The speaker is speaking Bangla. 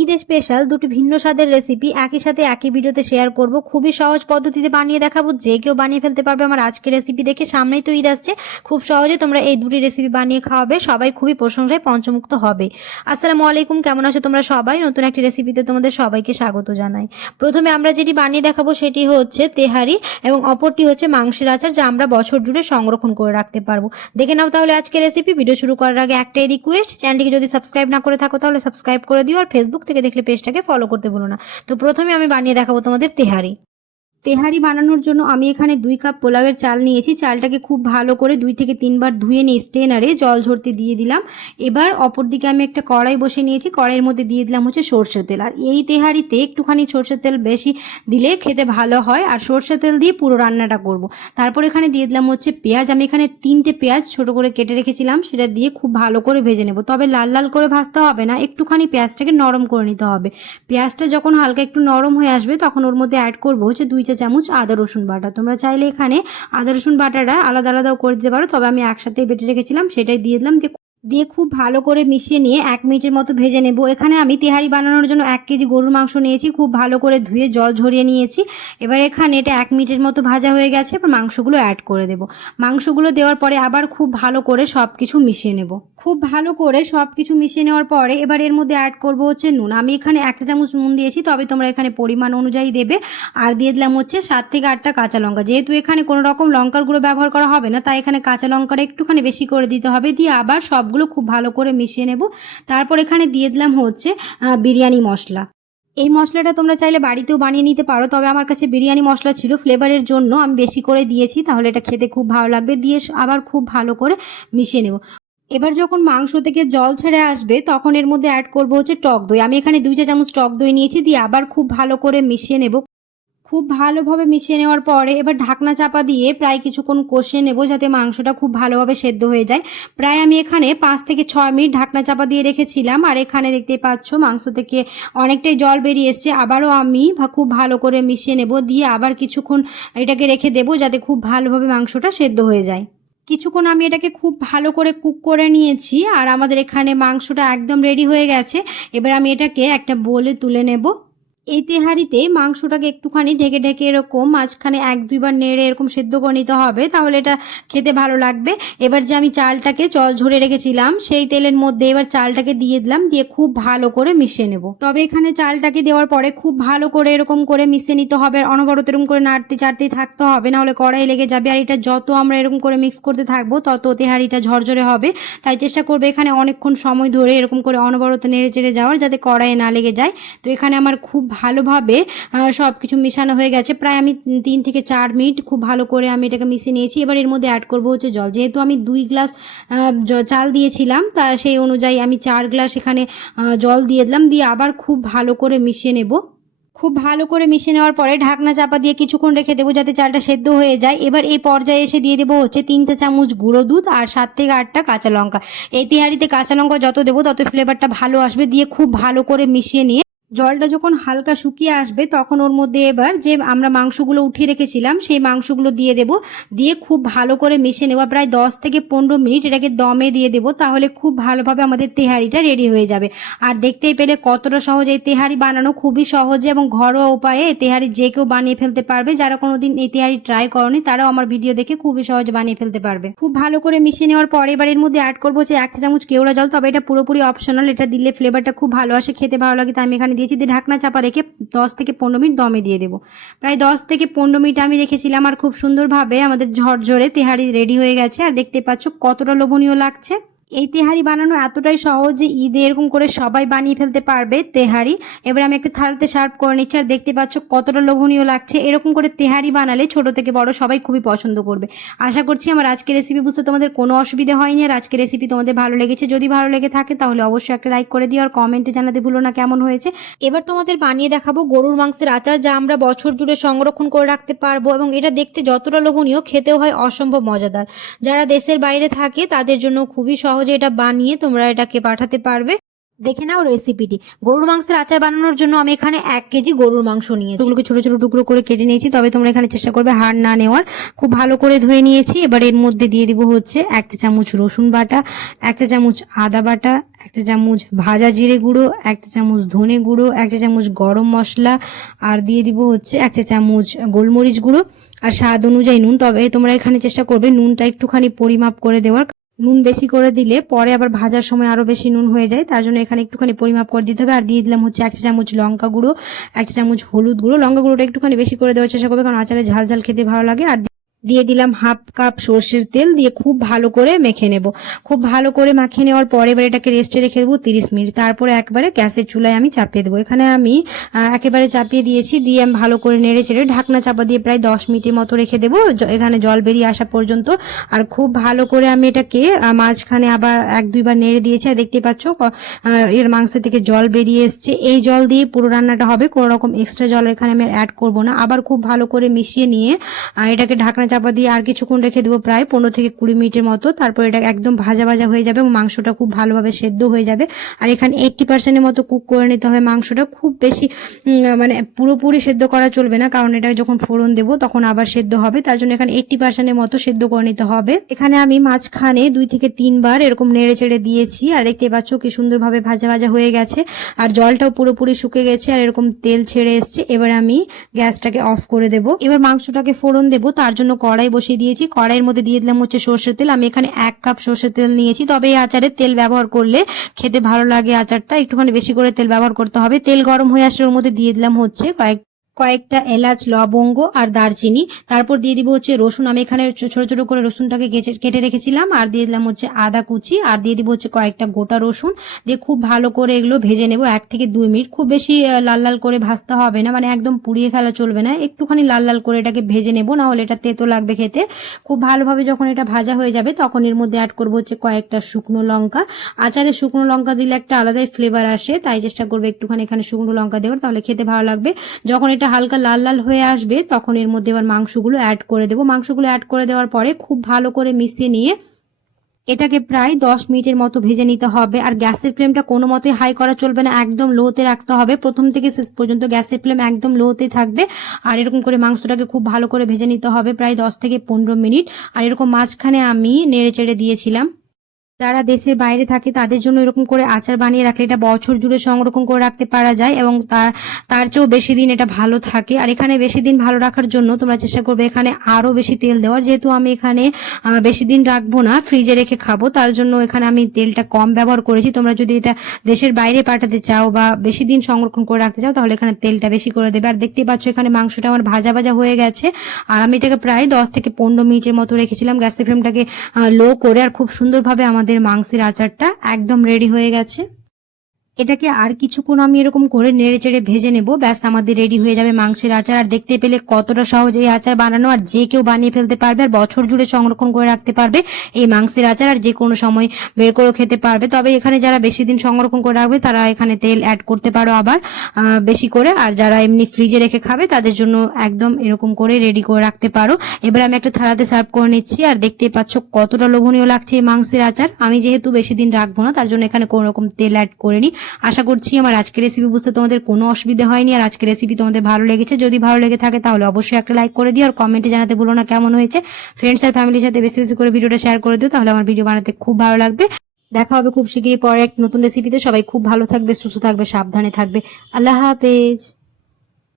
ঈদ স্পেশাল দুটি ভিন্ন স্বাদের রেসিপি একই সাথে একই ভিডিওতে শেয়ার করব। খুবই সহজ পদ্ধতিতে বানিয়ে দেখাবো। যে কেউ বানিয়ে ফেলতে পারবে আমার আজকের রেসিপি দেখে। সামনেই তো ঈদ আসছে। খুব সহজে তোমরা এই দুটি রেসিপি বানিয়ে খাওয়াবে। সবাই খুবই প্রশংসায় পঞ্চমুক্ত হবে। আসসালামু আলাইকুম, কেমন আছো তোমরা সবাই? নতুন একটি রেসিপিতে তোমাদের সবাইকে স্বাগত জানাই। প্রথমে আমরা যেটি বানিয়ে দেখাবো সেটি হচ্ছে তেহারি এবং অপরটি হচ্ছে মাংসের আচার যা আমরা বছর জুড়ে সংরক্ষণ করে রাখতে পারব। দেখে নাও তাহলে আজকের রেসিপি ভিডিও শুরু করার আগে একটাই রিকোয়েস্ট চ্যানেলটিকে যদি সাবস্ক্রাইব না করে থাকো তাহলে সাবস্ক্রাইব করে দিও। আর ফেসবুক থেকে দেখলে পেজটাকে ফলো করতে ভুলো না। তো প্রথমে আমি বানিয়ে দেখাবো তোমাদের তেহারি। তেহারি বানানোর জন্য আমি এখানে দুই কাপ পোলাওয়ের চাল নিয়েছি। চালটাকে খুব ভালো করে দুই থেকে তিনবার ধুয়ে নিয়ে স্টেনারে জল ঝরতে দিয়ে দিলাম। এবার অপর দিকে আমি একটা কড়াই বসে নিয়েছি। কড়াইয়ের মধ্যে দিয়ে দিলাম হচ্ছে সর্ষের তেল। আর এই তেহারিতে একটুখানি সর্ষের তেল বেশি দিলে খেতে ভালো হয়। আর সর্ষের তেল দিয়ে পুরো রান্নাটা করব। তারপর এখানে দিয়ে দিলাম হচ্ছে পেঁয়াজ। আমি এখানে তিনটে পেঁয়াজ ছোট করে কেটে রেখেছিলাম। সেটা দিয়ে খুব ভালো করে ভেজে নেব। তবে লাল লাল করে ভাজতে হবে না। একটুখানি পেঁয়াজটাকে নরম করে নিতে হবে। পেঁয়াজটা যখন হালকা একটু নরম হয়ে আসবে, তখন ওর মধ্যে অ্যাড করব হচ্ছে দুই চা চামচ আদা, রসুন বাটা। তোমরা চাইলে এখানে আদা, রসুন বাটাটা আলাদা, আলাদাও করে দিতে পারো। তবে আমি একসাথে বেটে রেখেছিলাম, সেটাই দিয়ে দিলাম। দিয়ে দিয়ে খুব ভালো করে মিশিয়ে নিয়ে এক মিনিটের মতো ভেজে নেব। এখানে আমি তেহারি বানানোর জন্য এক কেজি গরুর মাংস নিয়েছি, খুব ভালো করে ধুয়ে জল ঝরিয়ে নিয়েছি। এবার এখানে এটা এক মিনিটের মতো ভাজা হয়ে গেছে, এবার মাংসগুলো অ্যাড করে দেব। মাংসগুলো দেওয়ার পরে আবার খুব ভালো করে সব কিছু মিশিয়ে নেব। খুব ভালো করে সব কিছু মিশিয়ে নেওয়ার পরে এবার এর মধ্যে অ্যাড করব হচ্ছে নুন। আমি এখানে এক চামচ নুন দিয়েছি, তবে তোমরা এখানে পরিমাণ অনুযায়ী দেবে। আর দিয়ে দিলাম হচ্ছে সাত থেকে আটটা কাঁচা লঙ্কা। যেহেতু এখানে কোনো রকম লঙ্কার গুঁড়ো ব্যবহার করা হবে না, তাই এখানে কাঁচা লঙ্কাটা একটুখানি বেশি করে দিতে হবে। দিয়ে আবার সবগুলো খুব ভালো করে মিশিয়ে নেব। তারপর এখানে দিয়ে দিলাম হচ্ছে বিরিয়ানি মশলা। এই মশলাটা তোমরা চাইলে বাড়িতেও বানিয়ে নিতে পারো, তবে আমার কাছে বিরিয়ানি মশলা ছিল ফ্লেভারের জন্য আমি বেশি করে দিয়েছি, তাহলে এটা খেতে খুব ভালো লাগবে। দিয়ে আবার খুব ভালো করে মিশিয়ে নেব। এবার যখন মাংস থেকে জল ছেড়ে আসবে, তখন এর মধ্যে অ্যাড করব হচ্ছে টক দই। আমি এখানে দুই চা চামচ টক দই নিয়েছি, দিয়ে আবার খুব ভালো করে মিশিয়ে নেব। খুব ভালোভাবে মিশিয়ে নেওয়ার পরে এবার ঢাকনা চাপা দিয়ে প্রায় কিছুক্ষণ কষে নেব যাতে মাংসটা খুব ভালোভাবে সেদ্ধ হয়ে যায়। প্রায় আমি এখানে পাঁচ থেকে ছয় মিনিট ঢাকনা চাপা দিয়ে রেখেছিলাম আর এখানে দেখতে পাচ্ছ মাংস থেকে অনেকটাই জল বেরিয়ে এসছে। আবারও আমি খুব ভালো করে মিশিয়ে নেব দিয়ে আবার কিছুক্ষণ এটাকে রেখে দেবো যাতে খুব ভালোভাবে মাংসটা সেদ্ধ হয়ে যায়। কিছুক্ষণ আমি এটাকে খুব ভালো করে কুক করে নিয়েছি আর আমাদের এখানে মাংসটা একদম রেডি হয়ে গেছে। এবার আমি এটাকে একটা বোলে তুলে নেব। এই তেহারিতে মাংসটাকে একটুখানি ঢেকে ঢেকে এরকম মাঝখানে এক দুইবার নেড়ে এরকম সেদ্ধ করে নিতে হবে, তাহলে এটা খেতে ভালো লাগবে। এবার যে আমি চালটাকে জল ঝরে রেখেছিলাম, সেই তেলের মধ্যে এবার চালটাকে দিয়ে দিলাম, দিয়ে খুব ভালো করে মিশিয়ে নেব। তবে এখানে চালটাকে দেওয়ার পরে খুব ভালো করে এরকম করে মিশিয়ে নিতে হবে, আর অনবরত এরকম করে নাড়তে চাড়তেই থাকতে হবে, নাহলে কড়াই লেগে যাবে, আর এটা যত আমরা এরকম করে মিক্স করতে থাকব, তত তেহারিটা ঝরঝরে হবে। তাই চেষ্টা করবে এখানে অনেকক্ষণ সময় ধরে এরকম করে অনবরত নেড়ে চেড়ে যাওয়ার, যাতে কড়াইয়ে না লেগে যায়। তো এখানে আমার খুব ভালোভাবে সব কিছু মিশানো হয়ে গেছে। প্রায় আমি তিন থেকে চার মিনিট খুব ভালো করে আমি এটাকে মিশিয়ে নিয়েছি। এবার এর মধ্যে অ্যাড করব হচ্ছে জল। যেহেতু আমি দুই গ্লাস চাল দিয়েছিলাম, তা সেই অনুযায়ী আমি চার গ্লাস এখানে জল দিয়ে দিলাম। দিয়ে আবার খুব ভালো করে মিশিয়ে নেব। খুব ভালো করে মিশিয়ে নেওয়ার পরে ঢাকনা চাপা দিয়ে কিছুক্ষণ রেখে দেবো যাতে চালটা সেদ্ধ হয়ে যায়। এবার এই পর্যায়ে এসে দিয়ে দেবো হচ্ছে তিন চা চামচ গুঁড়ো দুধ আর সাত থেকে আটটা কাঁচা লঙ্কা। এই তেহারিতে কাঁচা লঙ্কা যত দেবো তত ফ্লেভারটা ভালো আসবে। দিয়ে খুব ভালো করে মিশিয়ে নিয়ে জলটা যখন হালকা শুকিয়ে আসবে, তখন ওর মধ্যে এবার যে আমরা মাংসগুলো উঠিয়ে রেখেছিলাম, সেই মাংসগুলো দিয়ে দেব। দিয়ে খুব ভালো করে মিশিয়ে নেব, প্রায় দশ থেকে পনেরো মিনিট এটাকে দমে দিয়ে দেবো, তাহলে খুব ভালোভাবে আমাদের তেহারিটা রেডি হয়ে যাবে। আর দেখতেই পেলে কতটা সহজ এই তেহারি বানানো, খুবই সহজে এবং ঘরোয়া উপায়ে এই তেহারি যে কেউ বানিয়ে ফেলতে পারবে। যারা কোনোদিন এই তেহারি ট্রাই করনি, তারাও আমার ভিডিও দেখে খুবই সহজে বানিয়ে ফেলতে পারবে। খুব ভালো করে মিশিয়ে নেওয়ার পরে এবার এর মধ্যে অ্যাড করব যে এক চামচ কেওড়া জল, তবে এটা পুরোপুরি অপশনাল এটা দিলে ফ্লেভারটা খুব ভালো আসে, খেতে ভালো লাগে, তাই আমি এখানে দিয়েছি, দিয়ে ঢাকনা চাপা রেখে দশ থেকে পনেরো মিনিট দমে দিয়ে দেবো। প্রায় দশ থেকে পনেরো মিনিট আমি রেখেছিলাম, আর খুব সুন্দরভাবে আমাদের ঝরঝরে তেহারি রেডি হয়ে গেছে। আর দেখতে পাচ্ছ কতটা লোভনীয় লাগছে। এই তেহারি বানানো এতটাই সহজ যে ঈদে এরকম করে সবাই বানিয়ে ফেলতে পারবে তেহারি। এবার আমি একটা থালাতে সার্ভ করে নিচ্ছি আর দেখতে পাচ্ছ কতটা লোভনীয় লাগছে। এরকম করে তেহারি বানালে ছোট থেকে বড় সবাই খুবই পছন্দ করবে। আশা করছি আমার আজকের রেসিপি বুঝতে তোমাদের কোনো অসুবিধা হয়নি আর আজকের রেসিপি তোমাদের ভালো লেগেছে। যদি ভালো লেগে থাকে তাহলে অবশ্যই একটা লাইক করে দিও আর কমেন্টে জানাতে ভুলো না কেমন হয়েছে। এবার তোমাদের বানিয়ে দেখাবো গরুর মাংসের আচার যা আমরা বছর জুড়ে সংরক্ষণ করে রাখতে পারব এবং এটা দেখতে যতটা লোভনীয়, খেতেও হয় অসম্ভব মজাদার। যারা দেশের বাইরে থাকে তাদের জন্য খুবই সহজে এটা বানিয়ে তোমরা এটাকে পাঠাতে পারবে। দেখে নাও রেসিপিটি গরুর মাংসের আচার বানানোর জন্য আমি এখানে এক কেজি গরুর মাংস নিয়েছি। ওগুলোকে ছোট ছোট টুকরো করে কেটে নিয়েছি, তবে তোমরা এখানে চেষ্টা করবে হাড় না নেওয়ার। খুব ভালো করে ধুয়ে নিয়েছি। এবার এর মধ্যে দিয়ে দিব হচ্ছে এক চা চামচ রসুন বাটা, এক চা চামচ আদা বাটা, এক চা চামচ ভাজা জিরে গুঁড়ো, এক চা চামচ ধনে গুঁড়ো, এক চা চামচ গরম মশলা, আর দিয়ে দিব হচ্ছে এক চা চামচ গোলমরিচ গুঁড়ো। আর স্বাদ অনুযায়ী নুন, তবে তোমরা এখানে চেষ্টা করবে নুনটা একটুখানি পরিমাপ করে দেওয়ার। নুন বেশি করে দিলে পরে আবার ভাজার সময় আরও বেশি নুন হয়ে যায়। তার জন্য এখানে একটুখানি পরিমাপ করে দিতে হবে। আর দিয়ে দিলাম হচ্ছে এক চামচ লঙ্কা গুঁড়ো, এক চামচ হলুদ গুঁড়ো। লঙ্কা গুঁড়োটা একটুখানি বেশি করে দেওয়ার চেষ্টা করবে, কারণ আচারে ঝাল ঝাল খেতে ভালো লাগে। আর দিয়ে দিলাম হাফ কাপ সর্ষের তেল দিয়ে খুব ভালো করে মেখে নেব। খুব ভালো করে মাখিয়ে নেওয়ার পরে এবার এটাকে রেস্টে রেখে দেবো তিরিশ মিনিট। তারপরে একবারে গ্যাসের চুলায় আমি চাপিয়ে দেবো। এখানে আমি একেবারে চাপিয়ে দিয়েছি দিয়ে আমি ভালো করে নেড়ে চেড়ে ঢাকনা চাপা দিয়ে প্রায় দশ মিনিটের মতো রেখে দেবো। এখানে জল বেরিয়ে আসা পর্যন্ত। আর খুব ভালো করে আমি এটাকে মাঝখানে আবার এক দুইবার নেড়ে দিয়েছি। আর দেখতে পাচ্ছ এর মাংস থেকে জল বেরিয়ে এসছে। এই জল দিয়ে পুরো রান্নাটা হবে। কোনো রকম এক্সট্রা জল এখানে আমি অ্যাড করব না। আবার খুব ভালো করে মিশিয়ে নিয়ে এটাকে ঢাকনা চাপা দিয়ে আর কিছুক্ষণ রেখে দেবো প্রায় পনেরো থেকে কুড়ি মিনিটের মতো। তারপর এটা একদম ভাজা ভাজা হয়ে যাবে মাংসটা খুব ভালোভাবে সেদ্ধ হয়ে যাবে। আর এখানে এইটটি পার্সেন্টের মতো কুক করে নিতে হবে মাংসটা। খুব বেশি মানে পুরোপুরি সেদ্ধ করা চলবে না, কারণ এটা যখন ফোড়ন দেবো তখন আবার সেদ্ধ হবে। তার জন্য এখানে এইটটি পার্সেন্টের মতো সেদ্ধ করে নিতে হবে। এখানে আমি মাঝখানে দুই থেকে তিনবার এরকম নেড়ে চেড়ে দিয়েছি। আর দেখতে পাচ্ছ কি সুন্দরভাবে ভাজা ভাজা হয়ে গেছে। আর জলটাও পুরোপুরি শুকে গেছে আর এরকম তেল ছেড়ে এসছে। এবার আমি গ্যাসটাকে অফ করে দেব। এবার মাংসটাকে ফোড়ন দেবো। তার জন্য কড়াই বসিয়ে দিয়েছি। কড়াইয়ের মধ্যে দিয়ে দিলাম হচ্ছে সর্ষের তেল। আমি এখানে এক কাপ সর্ষের তেল নিয়েছি। তবে এই আচারে তেল ব্যবহার করলে খেতে ভালো লাগে আচারটা। একটুখানি বেশি করে তেল ব্যবহার করতে হবে। তেল গরম হয়ে আসলে ওর মধ্যে দিয়ে দিলাম হচ্ছে কয়েক কয়েকটা এলাচ, লবঙ্গ আর দারচিনি। তারপর দিয়ে দিব হচ্ছে রসুন। আমি এখানে ছোট ছোট করে রসুনটাকে কেটে রেখেছিলাম। আর দিয়ে দিলাম হচ্ছে আদা কুচি। আর দিয়ে দিব হচ্ছে কয়েকটা গোটা রসুন। দিয়ে খুব ভালো করে এগুলো ভেজে নেব এক থেকে দুই মিনিট। খুব বেশি লাল লাল করে ভাজতে হবে না। মানে একদম পুড়িয়ে ফেলা চলবে না। একটুখানি লাল লাল করে এটাকে ভেজে নেব। না হলে এটা তেতো লাগবে খেতে। খুব ভালোভাবে যখন এটা ভাজা হয়ে যাবে, তখন এর মধ্যে অ্যাড করব হচ্ছে কয়েকটা শুকনো লঙ্কা। আচারে শুকনো লঙ্কা দিলে একটা আলাদাই ফ্লেভার আসে। তাই চেষ্টা করবে একটুখানি এখানে শুকনো লঙ্কা দেওয়ার। তাহলে খেতে ভালো লাগবে। যখন এটা হালকা লাল লাল হয়ে আসবে, তখন এর মধ্যে এবার মাংসগুলো অ্যাড করে দেবো। মাংসগুলো অ্যাড করে দেওয়ার পরে খুব ভালো করে মিশিয়ে নিয়ে এটাকে প্রায় দশ মিনিটের মতো ভেজে নিতে হবে। আর গ্যাসের ফ্লেমটা কোনো মতে হাই করা চলবে না, একদম লোতে রাখতে হবে। প্রথম থেকে শেষ পর্যন্ত গ্যাসের ফ্লেম একদম লোতে থাকবে। আর এরকম করে মাংসটাকে খুব ভালো করে ভেজে নিতে হবে প্রায় দশ থেকে পনেরো মিনিট। আর এরকম মাঝখানে আমি নেড়ে চেড়ে দিয়েছিলাম। যারা দেশের বাইরে থাকে, তাদের জন্য এরকম করে আচার বানিয়ে রাখলে এটা বছর জুড়ে সংরক্ষণ করে রাখতে পারা যায় এবং তার চেয়েও বেশি দিন এটা ভালো থাকে। আর এখানে বেশি দিন ভালো রাখার জন্য তোমরা চেষ্টা করবে এখানে আরও বেশি তেল দেওয়ার। যেহেতু আমি এখানে বেশি দিন রাখব না, ফ্রিজে রেখে খাব, তার জন্য এখানে আমি তেলটা কম ব্যবহার করেছি। তোমরা যদি এটা দেশের বাইরে পাঠাতে চাও বা বেশি দিন সংরক্ষণ করে রাখতে চাও, তাহলে এখানে তেলটা বেশি করে দেবে। আর দেখতেই পাচ্ছ এখানে মাংসটা আমার ভাজা ভাজা হয়ে গেছে। আর আমি এটাকে প্রায় দশ থেকে পনেরো মিনিটের মতো রেখেছিলাম। গ্যাসের ফ্লেমটাকে লো করে আর খুব সুন্দরভাবে আমাদের মাংসের আচারটা একদম রেডি হয়ে গেছে। এটাকে আর কিছুক্ষণ আমি এরকম করে নেড়ে চেড়ে ভেজে নেব। ব্যাস, আমাদের রেডি হয়ে যাবে মাংসের আচার। আর দেখতে পেলে কতটা সহজ এই আচার বানানো। আর যে কেউ বানিয়ে ফেলতে পারবে আর বছর জুড়ে সংরক্ষণ করে রাখতে পারবে এই মাংসের আচার। আর যে কোনো সময় বের করে খেতে পারবে। তবে এখানে যারা বেশি দিন সংরক্ষণ করে রাখবে, তারা এখানে তেল অ্যাড করতে পারো আবার বেশি করে। আর যারা এমনি ফ্রিজে রেখে খাবে, তাদের জন্য একদম এরকম করে রেডি করে রাখতে পারো। এবার আমি একটা থালাতে সার্ভ করে নিচ্ছি। আর দেখতে পাচ্ছ কতটা লোভনীয় লাগছে এই মাংসের আচার। আমি যেহেতু বেশি দিন রাখব না, তার জন্য এখানে কোনো রকম তেল অ্যাড করিনি। আশা করছি আমার আজকের রেসিপি বুঝতে তোমাদের কোনো অসুবিধা হয়নি, আর আজকের রেসিপি তোমাদের ভালো লেগেছে। যদি ভালো লেগে থাকে তাহলে অবশ্যই একটা লাইক করে দিও, আর কমেন্টে জানাতে বলো না কেমন হয়েছে। ফ্রেন্ডস আর ফ্যামিলির সাথে বেশি বেশি করে ভিডিওটা শেয়ার করে দিও, তাহলে আমার ভিডিও বানাতে খুব ভালো লাগবে। দেখা হবে খুব শীঘ্রই পরে এক নতুন রেসিপিতে সবাই খুব ভালো থাকবে, সুস্থ থাকবে, সাবধানে থাকবে। আল্লাহ হাফেজ।